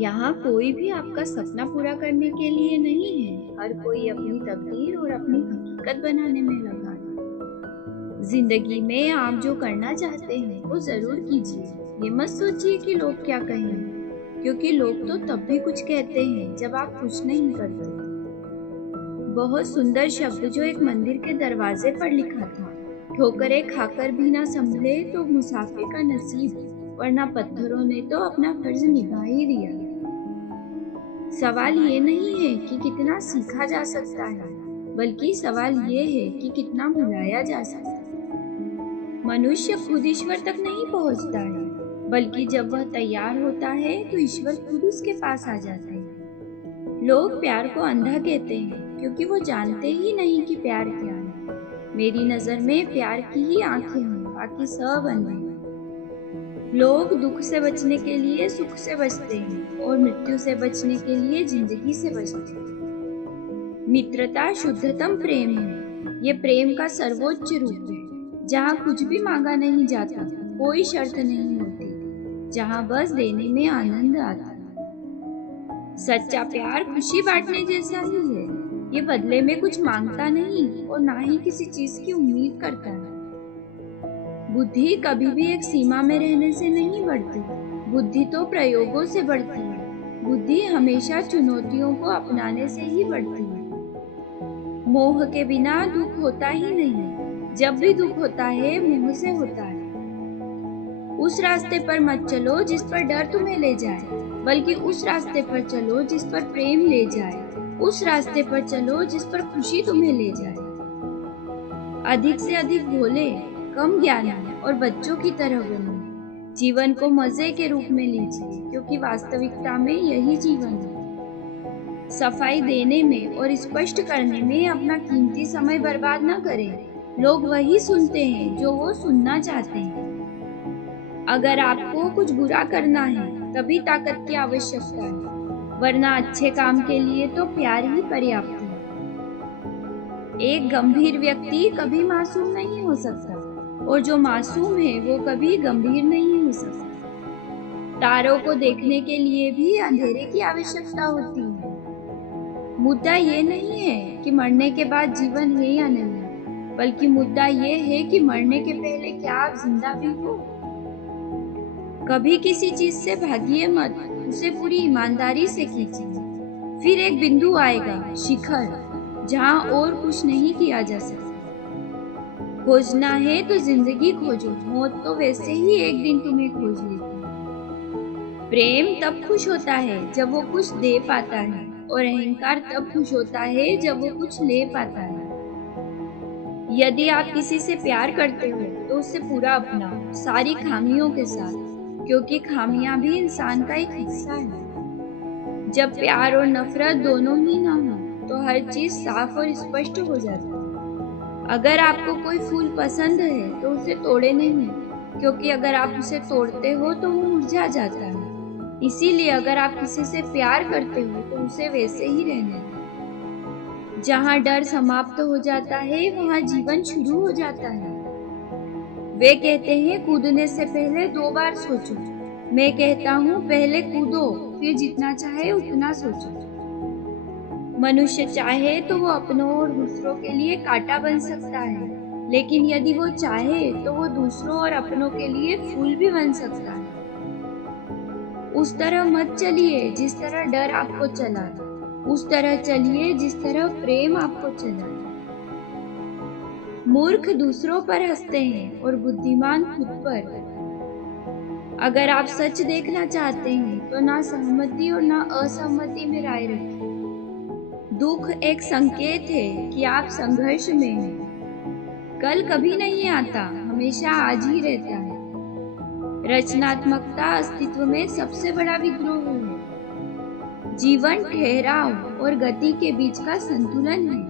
यहाँ कोई भी आपका सपना पूरा करने के लिए नहीं है। हर कोई अपनी तकदीर और अपनी हकीकत बनाने में लगा है। जिंदगी में आप जो करना चाहते हैं वो जरूर कीजिए। ये मत सोचिए कि लोग क्या कहेंगे, क्योंकि लोग तो तब भी कुछ कहते हैं जब आप कुछ नहीं करते। बहुत सुंदर शब्द जो एक मंदिर के दरवाजे पर लिखा था, ठोकरें खाकर भी ना संभले तो मुसाफिर का नसीब, वरना पत्थरों ने तो अपना फर्ज निभा ही दिया। सवाल ये नहीं है कि कितना सीखा जा सकता है, बल्कि सवाल ये है कि कितना भुलाया जा सकता है। मनुष्य खुद ईश्वर तक नहीं पहुंचता है, बल्कि जब वह तैयार होता है तो ईश्वर खुद उसके पास आ जाता है। लोग प्यार को अंधा कहते हैं क्योंकि वो जानते ही नहीं कि प्यार क्या है। मेरी नजर में प्यार की ही आंखें हैं, बाकी सब अंधे हैं। लोग दुख से बचने के लिए सुख से बचते हैं और मृत्यु से बचने के लिए जिंदगी से बचते हैं। मित्रता शुद्धतम प्रेम है। ये प्रेम का सर्वोच्च रूप है, जहाँ कुछ भी मांगा नहीं जाता, कोई शर्त नहीं होती, जहाँ बस देने में आनंद आता है। सच्चा प्यार खुशी बांटने जैसा ही है। ये बदले में कुछ मांगता नहीं और ना ही किसी चीज की उम्मीद करता है। बुद्धि कभी भी एक सीमा में रहने से नहीं बढ़ती, बुद्धि तो प्रयोगों से बढ़ती है। बुद्धि हमेशा चुनौतियों को अपनाने से ही बढ़ती है। मोह के बिना दुख होता ही नहीं। जब भी दुख होता है मोह से होता है। उस रास्ते पर मत चलो जिस पर डर तुम्हें ले जाए, बल्कि उस रास्ते पर चलो जिस पर प्रेम ले जाए। उस रास्ते पर चलो जिस पर खुशी तुम्हें ले जाए। अधिक से अधिक भोले, कम ज्ञानी और बच्चों की तरह बनो। जीवन को मजे के रूप में लीजिए, क्योंकि वास्तविकता में यही जीवन है। सफाई देने में और स्पष्ट करने में अपना कीमती समय बर्बाद न करें। लोग वही सुनते हैं जो वो सुनना चाहते हैं। अगर आपको कुछ बुरा करना है तभी ताकत की आवश्यकता है, वरना अच्छे काम के लिए तो प्यार ही पर्याप्त है। एक गंभीर व्यक्ति कभी मासूम नहीं हो सकता, और जो मासूम है वो कभी गंभीर नहीं हो सकता। तारों को देखने के लिए भी अंधेरे की आवश्यकता होती है। मुद्दा ये नहीं है कि मरने के बाद जीवन है या नहीं, बल्कि मुद्दा ये है कि मरने के पहले क्या आप जिंदा भी हो। कभी किसी चीज से भागिए मत, उसे पूरी ईमानदारी से कीजिए। फिर एक बिंदु आएगा, शिखर, जहाँ और कुछ नहीं किया जा सकता। खोजना है तो जिंदगी खोजो, मौत तो वैसे ही एक दिन तुम्हें खोज लेगी। प्रेम तब खुश होता है जब वो कुछ दे पाता है, और अहंकार तब खुश होता है जब वो कुछ ले पाता है। यदि आप किसी से प्यार करते हो तो उससे पूरा अपनाओ, सारी खामियों के साथ, क्योंकि खामियां भी इंसान का एक हिस्सा है। जब प्यार और नफरत दोनों ही ना हो तो हर चीज साफ और स्पष्ट हो जाती है। अगर आपको कोई फूल पसंद है तो उसे तोड़े नहीं, क्योंकि अगर आप उसे तोड़ते हो तो वो मुरझा जाता है। इसीलिए अगर आप किसी से प्यार करते हो तो उसे वैसे ही रहने दो। जहाँ डर समाप्त हो जाता है वहाँ जीवन शुरू हो जाता है। वे कहते हैं कूदने से पहले 2 बार सोचो। मैं कहता हूँ पहले कूदो, फिर जितना चाहे उतना सोचो। मनुष्य चाहे तो वो अपनों और दूसरों के लिए कांटा बन सकता है, लेकिन यदि वो चाहे तो वो दूसरों और अपनों के लिए फूल भी बन सकता है। उस तरह मत चलिए जिस तरह डर आपको चला, उस तरह चलिए जिस तरह प्रेम आपको चला। मूर्ख दूसरों पर हंसते हैं और बुद्धिमान खुद पर। अगर आप सच देखना चाहते हैं तो ना सहमति और ना असहमति में राय रखें। दुख एक संकेत है कि आप संघर्ष में हैं। कल कभी नहीं आता, हमेशा आज ही रहता है। रचनात्मकता अस्तित्व में सबसे बड़ा विद्रोह है। जीवन ठहराव और गति के बीच का संतुलन है।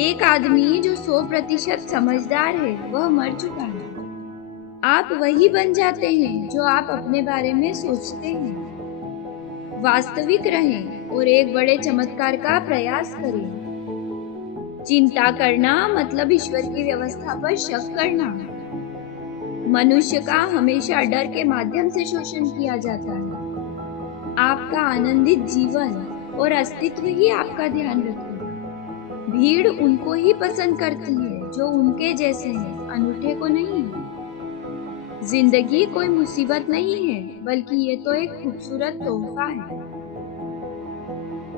एक आदमी जो 100% समझदार है वह मर चुका है। आप वही बन जाते हैं जो आप अपने बारे में सोचते हैं। वास्तविक रहें और एक बड़े चमत्कार का प्रयास करें। चिंता करना मतलब ईश्वर की व्यवस्था पर शक करना। मनुष्य का हमेशा डर के माध्यम से शोषण किया जाता है। आपका आनंदित जीवन और अस्तित्व ही आपका ध्यान रखे। भीड़ उनको ही पसंद करती है जो उनके जैसे हैं, अनूठे को नहीं। जिंदगी कोई मुसीबत नहीं है, बल्कि ये तो एक खूबसूरत तोहफा है।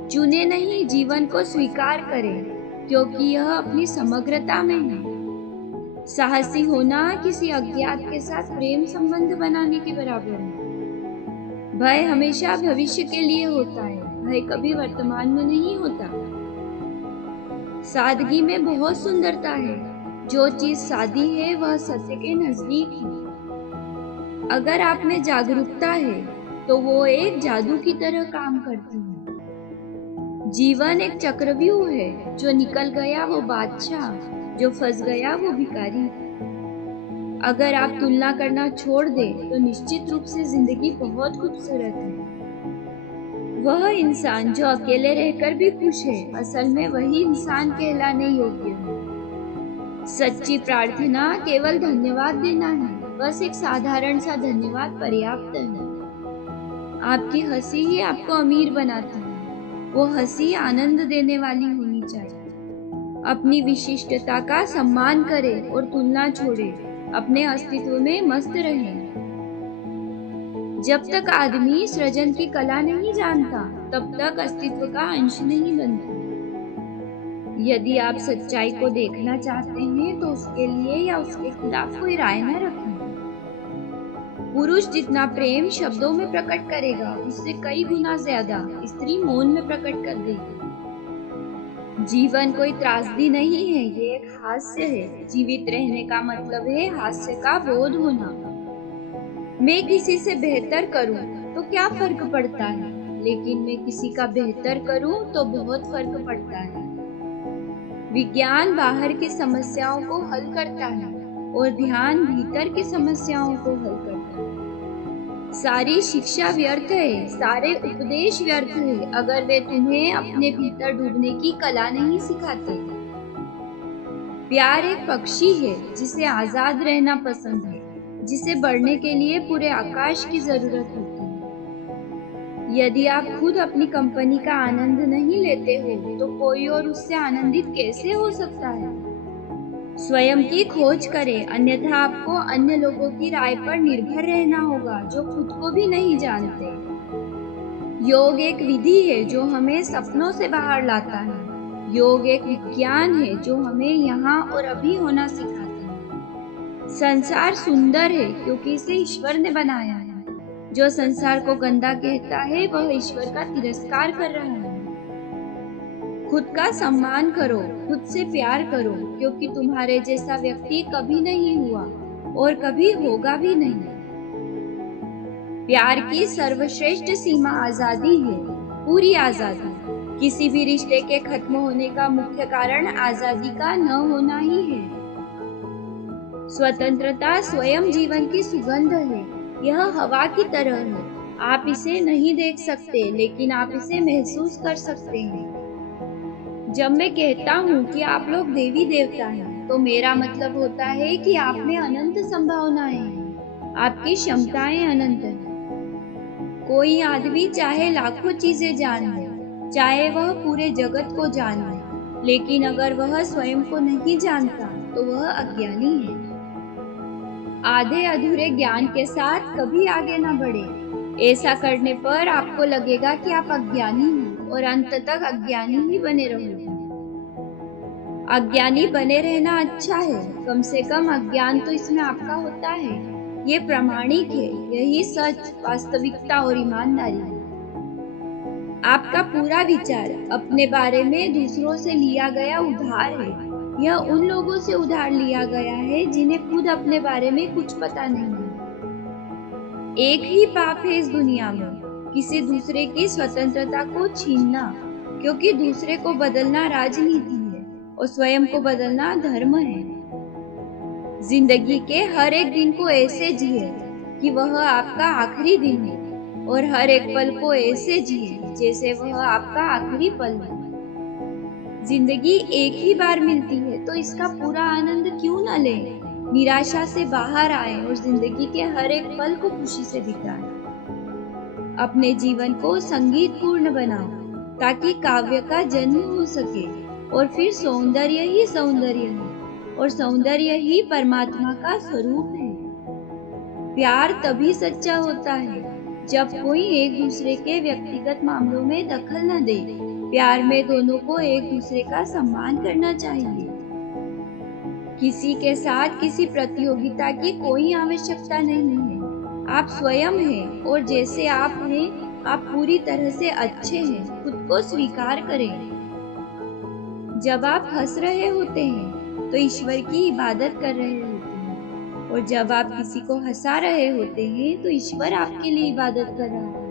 चुने नहीं, जीवन को स्वीकार करें, क्योंकि यह अपनी समग्रता में है। साहसी होना किसी अज्ञात के साथ प्रेम संबंध बनाने के बराबर है। भय हमेशा भविष्य के लिए होता है, भय कभी वर्तमान में नहीं होता। सादगी में बहुत सुंदरता है। जो चीज सादी है वह सत्य के नजदीक है। अगर आप में जागरूकता है तो वो एक जादू की तरह काम करती है। जीवन एक चक्रव्यूह है, जो निकल गया वो बादशाह, जो फंस गया वो भिखारी। अगर आप तुलना करना छोड़ दे तो निश्चित रूप से जिंदगी बहुत खूबसूरत है। वह इंसान जो अकेले रहकर भी खुश है, असल में वही इंसान कहलाने योग्य है। सच्ची प्रार्थना केवल धन्यवाद देना है, बस एक साधारण सा धन्यवाद पर्याप्त है। आपकी हंसी ही आपको अमीर बनाती है। वो हंसी आनंद देने वाली होनी चाहिए। अपनी विशिष्टता का सम्मान करें और तुलना छोड़ें। अपने अस्तित्व में मस्त रहें। जब तक आदमी सृजन की कला नहीं जानता, तब तक अस्तित्व का अंश नहीं बनता। यदि आप सच्चाई को देखना चाहते हैं तो उसके लिए या उसके खिलाफ कोई राय न रखें। पुरुष जितना प्रेम शब्दों में प्रकट करेगा, उससे कई गुना ज्यादा स्त्री मौन में प्रकट कर देगी। जीवन कोई त्रासदी नहीं है, ये एक हास्य है। जीवित रहने का मतलब है हास्य का बोध होना। मैं किसी से बेहतर करूं तो क्या फर्क पड़ता है, लेकिन मैं किसी का बेहतर करूं तो बहुत फर्क पड़ता है। विज्ञान बाहर की समस्याओं को हल करता है और ध्यान भीतर की समस्याओं को हल करता है। सारी शिक्षा व्यर्थ है, सारे उपदेश व्यर्थ है, अगर वे तुम्हें अपने भीतर डूबने की कला नहीं सिखाते। प्यार एक पक्षी है जिसे आजाद रहना पसंद है, जिसे बढ़ने के लिए पूरे आकाश की जरूरत होती है। यदि आप खुद अपनी कंपनी का आनंद नहीं लेते हो तो कोई और उससे आनंदित कैसे हो सकता है? स्वयं की खोज करें, अन्यथा आपको अन्य लोगों की राय पर निर्भर रहना होगा जो खुद को भी नहीं जानते। योग एक विधि है जो हमें सपनों से बाहर लाता है। योग एक विज्ञान है जो हमें यहाँ और अभी होना सिखाता है। संसार सुंदर है क्योंकि इसे ईश्वर ने बनाया है। जो संसार को गंदा कहता है वह ईश्वर का तिरस्कार कर रहा है। खुद का सम्मान करो, खुद से प्यार करो, क्योंकि तुम्हारे जैसा व्यक्ति कभी नहीं हुआ और कभी होगा भी नहीं। प्यार की सर्वश्रेष्ठ सीमा आजादी है, पूरी आजादी। किसी भी रिश्ते के खत्म होने का मुख्य कारण आजादी का न होना ही है। स्वतंत्रता स्वयं जीवन की सुगंध है। यह हवा की तरह है। आप इसे नहीं देख सकते, लेकिन आप इसे महसूस कर सकते हैं। जब मैं कहता हूँ कि आप लोग देवी देवता हैं, तो मेरा मतलब होता है कि आप में अनंत संभावनाएं हैं। आपकी क्षमताएं अनंत हैं। कोई आदमी चाहे लाखों चीजें जान ले, चाहे वह पूरे जगत को जान ले, लेकिन अगर वह स्वयं को नहीं जानता तो वह अज्ञानी है। आधे अधूरे ज्ञान के साथ कभी आगे न बढ़े। ऐसा करने पर आपको लगेगा कि आप अज्ञानी हैं और अंत तक अज्ञानी ही बने रहोगे। अज्ञानी बने रहना अच्छा है, कम से कम अज्ञान तो इसमें आपका होता है। ये प्रामाणिक है, यही सच, वास्तविकता और ईमानदारी है। आपका पूरा विचार अपने बारे में दूसरों से लिया गया उधार है। यह उन लोगों से उधार लिया गया है जिन्हें खुद अपने बारे में कुछ पता नहीं है। एक ही पाप है इस दुनिया में, किसी दूसरे की स्वतंत्रता को छीनना, क्योंकि दूसरे को बदलना राजनीति है और स्वयं को बदलना धर्म है। जिंदगी के हर एक दिन को ऐसे जिए कि वह आपका आखिरी दिन है, और हर एक पल को ऐसे जिए जैसे वह आपका आखिरी पल है। जिंदगी एक ही बार मिलती है, तो इसका पूरा आनंद क्यों न लें? निराशा से बाहर आए और जिंदगी के हर एक पल को खुशी से बिताएं। अपने जीवन को संगीतपूर्ण बनाओ ताकि काव्य का जन्म हो सके। और फिर सौंदर्य ही सौंदर्य है और सौंदर्य ही परमात्मा का स्वरूप है। प्यार तभी सच्चा होता है जब कोई एक दूसरे के व्यक्तिगत मामलों में दखल न दे। प्यार में दोनों को एक दूसरे का सम्मान करना चाहिए। किसी के साथ किसी प्रतियोगिता की कोई आवश्यकता नहीं है। आप स्वयं हैं और जैसे आप हैं आप पूरी तरह से अच्छे हैं। खुद को स्वीकार करें। जब आप हंस रहे होते हैं तो ईश्वर की इबादत कर रहे होते हैं और जब आप किसी को हंसा रहे होते हैं तो ईश्वर आपके लिए इबादत कर रहा है।